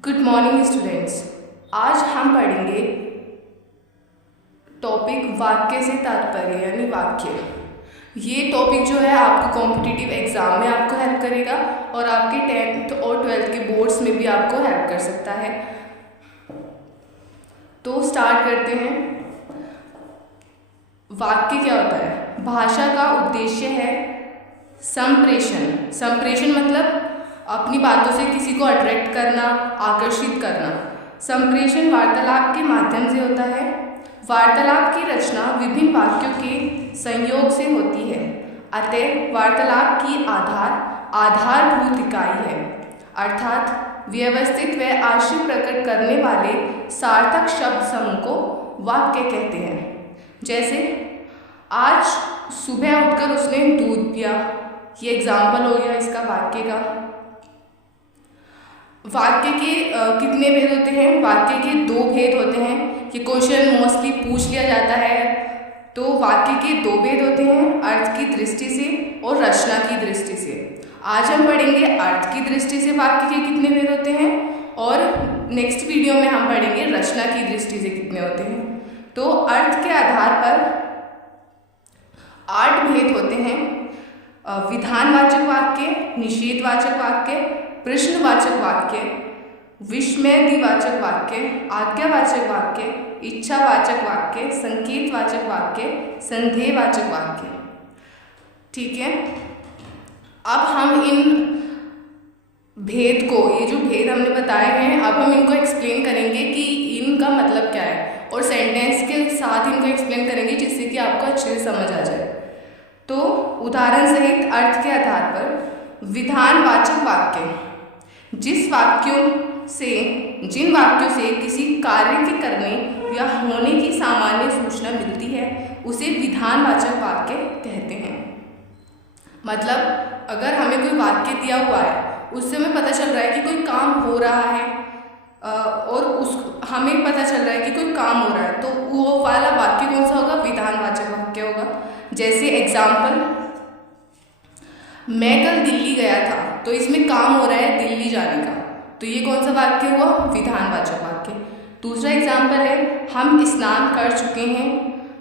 Good morning students. आज हम पढ़ेंगे टॉपिक वाक्य से तात्पर्य यानी वाक्य। ये टॉपिक जो है आपको कॉम्पिटिटिव एग्ज़ाम में आपको हेल्प करेगा और आपके 10th और 12th के बोर्ड्स में भी आपको हेल्प कर सकता है। तो स्टार्ट करते हैं। वाक्य क्या होता है? भाषा का उद्देश्य है संप्रेषण। संप्रेषण मतलब अपनी बातों से किसी को अट्रैक्ट करना, आकर्षित करना। संप्रेषण वार्तालाप के माध्यम से होता है। वार्तालाप की रचना विभिन्न वाक्यों के संयोग से होती है, अतः वार्तालाप की आधारभूत इकाई है, अर्थात व्यवस्थित व आशय प्रकट करने वाले सार्थक शब्द समूह को वाक्य कहते हैं। जैसे आज सुबह उठकर उसने दूध पिया, ये एग्जाम्पल हो गया इसका वाक्य का। वाक्य के कितने भेद होते हैं? वाक्य के 2 भेद होते हैं। ये क्वेश्चन मोस्टली पूछ लिया जाता है। तो वाक्य के 2 भेद होते हैं, अर्थ की दृष्टि से और रचना की दृष्टि से। आज हम पढ़ेंगे अर्थ की दृष्टि से वाक्य के कितने भेद होते हैं और नेक्स्ट वीडियो में हम पढ़ेंगे रचना की दृष्टि से कितने होते हैं। तो अर्थ के आधार पर 8 भेद होते हैं। विधानवाचक वाक्य, निषेधवाचक वाक्य, प्रश्नवाचक वाक्य, विस्मयवाचक वाक्य, आज्ञावाचक वाक्य, इच्छावाचक वाक्य, संकेतवाचक वाक्य, संदेहवाचक वाक्य। ठीक है, अब हम इन भेद को, ये जो भेद हमने बताए हैं, अब हम इनको एक्सप्लेन करेंगे कि इनका मतलब क्या है और सेंटेंस के साथ इनको एक्सप्लेन करेंगे जिससे कि आपको अच्छे से समझ आ जाए। तो उदाहरण सहित अर्थ के आधार पर विधानवाचक वाक्य, जिन वाक्यों से किसी कार्य के करने या होने की सामान्य सूचना मिलती है उसे विधानवाचक वाक्य कहते हैं। मतलब अगर हमें कोई वाक्य दिया हुआ है, उससे हमें पता चल रहा है कि कोई काम हो रहा है और हमें पता चल रहा है कि कोई काम हो रहा है, तो वो वाला वाक्य कौन सा होगा? विधानवाचक वाक्य होगा। जैसे एग्जाम्पल, मैं कल दिल्ली गया था, तो इसमें काम हो रहा है दिल्ली जाने का, तो ये कौन सा वाक्य हुआ? विधानवाचक वाक्य। दूसरा एग्जाम्पल है, हम स्नान कर चुके हैं।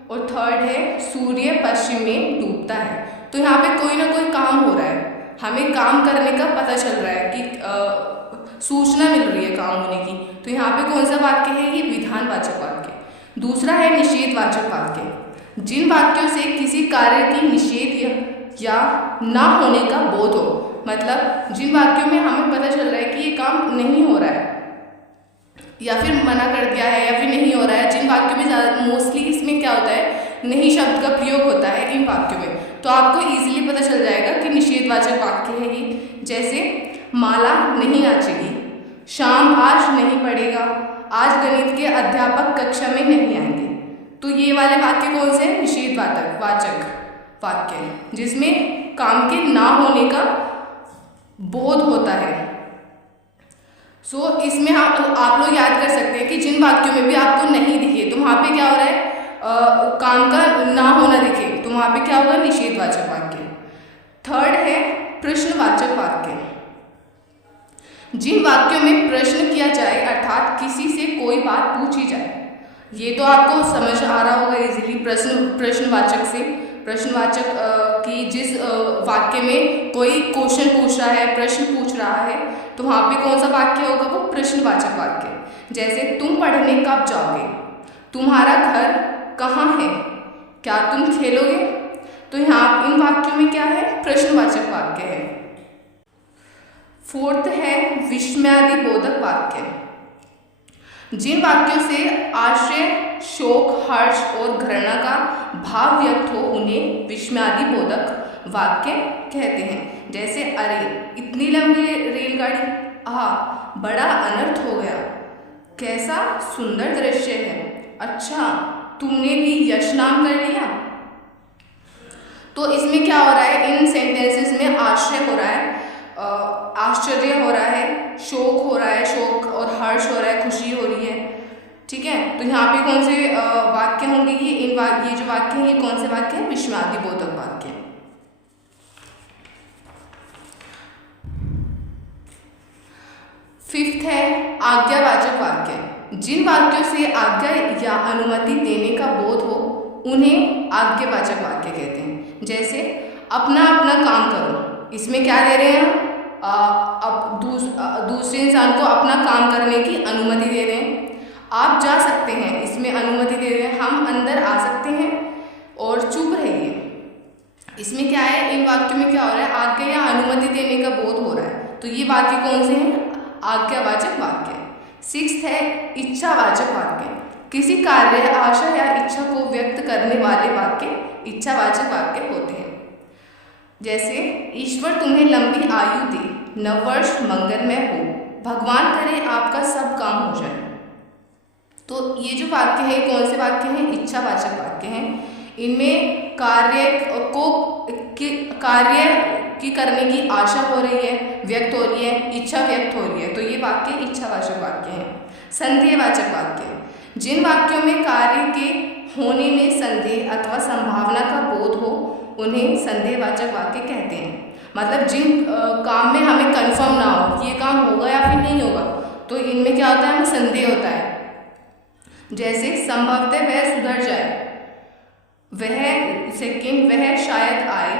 और थर्ड है, सूर्य पश्चिम में डूबता है। तो यहाँ पे कोई ना कोई काम हो रहा है, हमें काम करने का पता चल रहा है कि सूचना मिल रही है काम होने की, तो यहाँ पे कौन सा वाक्य है? ये विधानवाचक वाक्य। दूसरा है निषेधवाचक वाक्य, जिन वाक्यों से किसी कार्य की निषेध या ना होने का बोध हो। मतलब जिन वाक्यों में हमें पता चल रहा है कि ये काम नहीं हो रहा है या फिर मना कर दिया है या फिर नहीं हो रहा है, जिन वाक्यों में ज़्यादा मोस्टली इसमें क्या होता है, नहीं शब्द का प्रयोग होता है इन वाक्यों में, तो आपको इजीली पता चल जाएगा कि निषेधवाचक वाक्य है ये। जैसे माला नहीं नाचेगी, शाम आज नहीं पढ़ेगा, आज गणित के अध्यापक कक्षा में नहीं आएंगे। तो ये वाले वाक्य कौन से हैं? निषेधवाचक वाक्य, जिसमें काम के ना होने का बोध होता है। इसमें आप लोग याद कर सकते हैं कि जिन वाक्यों में भी आपको नहीं दिखे, तो वहाँ पे क्या हो रहा है? काम का ना होना दिखे, तो वहाँ पे क्या होगा? निषेधवाचक वाक्य। थर्ड है प्रश्नवाचक वाक्य, जिन वाक्यों में प्रश्न किया जाए, अर्थात किसी से कोई बात पूछी जाए। ये तो आपको समझ आ रहा होगा इजीली। प्रश्नवाचक से प्रश्नवाचक की जिस वाक्य में कोई क्वेश्चन पूछ रहा है, प्रश्न पूछ रहा है, तो वहाँ पे कौन सा वाक्य होगा? वो प्रश्नवाचक वाक्य। जैसे तुम पढ़ने कब जाओगे, तुम्हारा घर कहाँ है, क्या तुम खेलोगे? तो यहाँ इन वाक्यों में क्या है? प्रश्नवाचक वाक्य है। फोर्थ है विस्मयादिबोधक वाक्य, जिन वाक्यों से आश्चर्य, शोक, हर्ष और घृणा का भाव व्यक्त हो उन्हें विस्मयादिबोधक वाक्य कहते हैं। जैसे अरे इतनी लंबी रेलगाड़ी, बड़ा अनर्थ हो गया, कैसा सुंदर दृश्य है, अच्छा तुमने भी यश नाम कर लिया। तो इसमें क्या हो रहा है? इन सेंटेंसेस में आश्चर्य हो रहा है, आश्चर्य हो रहा है, शोक हो रहा है, शोक और हर्ष हो रहा है, खुशी हो रही है। ठीक है, तो यहाँ पे कौन से वाक्य होंगे? ये जो वाक्य हैं, ये कौन से वाक्य हैं? विस्मयादिबोधक वाक्य। फिफ्थ है आज्ञावाचक वाक्य। जिन वाक्यों से आज्ञा या अनुमति देने का बोध हो उन्हें आज्ञावाचक वाक्य कहते हैं। जैसे अपना अपना काम करो, इसमें क्या दे रहे हैं हम, अब दूसरे इंसान को अपना काम करने की अनुमति दे रहे हैं। आप जा सकते हैं, इसमें अनुमति दे रहे हैं, हम अंदर आ सकते हैं और चुप रहिए। इसमें क्या है, इन वाक्यों में क्या हो रहा है, आज्ञा या अनुमति देने का बोध हो रहा है। तो ये वाक्य कौन से हैं, आज्ञावाचक वाक्य। सिक्स्थ है इच्छावाचक वाक्य। किसी कार्य, आशा या इच्छा को व्यक्त करने वाले वाक्य इच्छावाचक वाक्य होते हैं। जैसे ईश्वर तुम्हें लंबी आयु दे, नववर्ष मंगलमय हो, भगवान करे आपका सब काम हो जाए। तो ये जो वाक्य है कौन से वाक्य हैं, इच्छावाचक वाक्य हैं। इनमें कार्य की करने की आशा हो रही है, व्यक्त हो रही है, इच्छा व्यक्त हो रही है, तो ये वाक्य इच्छावाचक वाक्य हैं। संदेहवाचक वाक्य। जिन वाक्यों में कार्य के होने में संदेह अथवा संभावना का बोध हो उन्हें संदेहवाचक वाक्य कहते हैं। मतलब जिन काम में हमें कंफर्म ना हो ये काम होगा या फिर नहीं होगा, तो इनमें क्या होता है, हमें संदेह होता है। जैसे संभवतः वह सुधर जाए, वह शायद आए,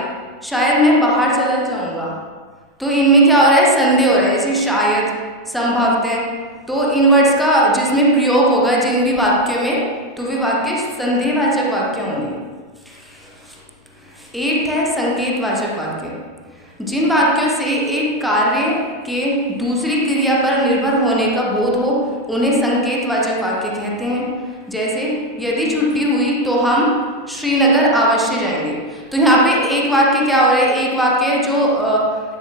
शायद मैं बाहर चला जाऊंगा। तो इनमें क्या हो रहा है, संदेह हो रहा है। जैसे शायद, संभवतः, तो इन वर्ड्स का जिसमें प्रयोग होगा जिन भी वाक्य में, तो वे वाक्य संदेहवाचक वाक्य होंगे। 8 है संकेतवाचक वाक्य। जिन वाक्यों से एक कार्य के दूसरी क्रिया पर निर्भर होने का बोध हो उन्हें संकेतवाचक वाक्य कहते हैं। जैसे यदि छुट्टी हुई तो हम श्रीनगर अवश्य जाएंगे। तो यहाँ पे एक वाक्य क्या हो रहा है, एक वाक्य जो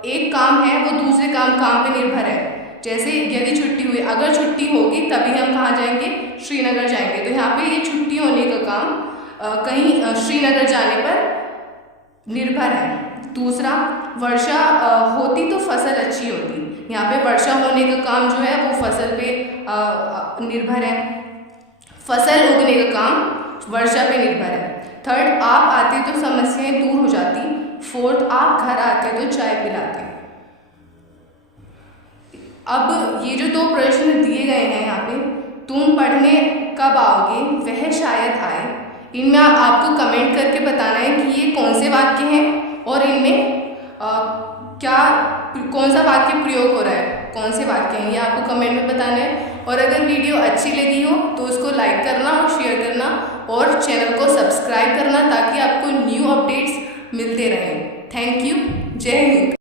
एक काम है वो दूसरे काम पे निर्भर है। जैसे यदि छुट्टी हुई, अगर छुट्टी होगी तभी हम कहाँ जाएंगे, श्रीनगर जाएंगे। तो यहाँ पे ये छुट्टी होने का काम कहीं श्रीनगर जाने पर निर्भर है। दूसरा, वर्षा होती तो फसल अच्छी होती। यहाँ पे वर्षा होने का काम जो है वो फसल पे निर्भर है, फसल उगने का काम वर्षा पे निर्भर है। थर्ड, आप आते तो समस्याएं दूर हो जाती। फोर्थ, आप घर आते तो चाय पिलाते। अब ये जो 2 प्रश्न दिए गए हैं यहाँ पे, तुम पढ़ने कब आओगे, वह शायद आए, इनमें आपको कमेंट करके बताना है कि ये कौन से वाक्य हैं और इनमें कौन सा वाक्य प्रयोग हो रहा है, कौन से वाक्य हैं, ये आपको कमेंट में बताना है। और अगर वीडियो अच्छी लगी हो तो उसको लाइक करना और शेयर करना और चैनल को सब्सक्राइब करना ताकि आपको न्यू अपडेट्स मिलते रहें। Thank you. जय हिंद।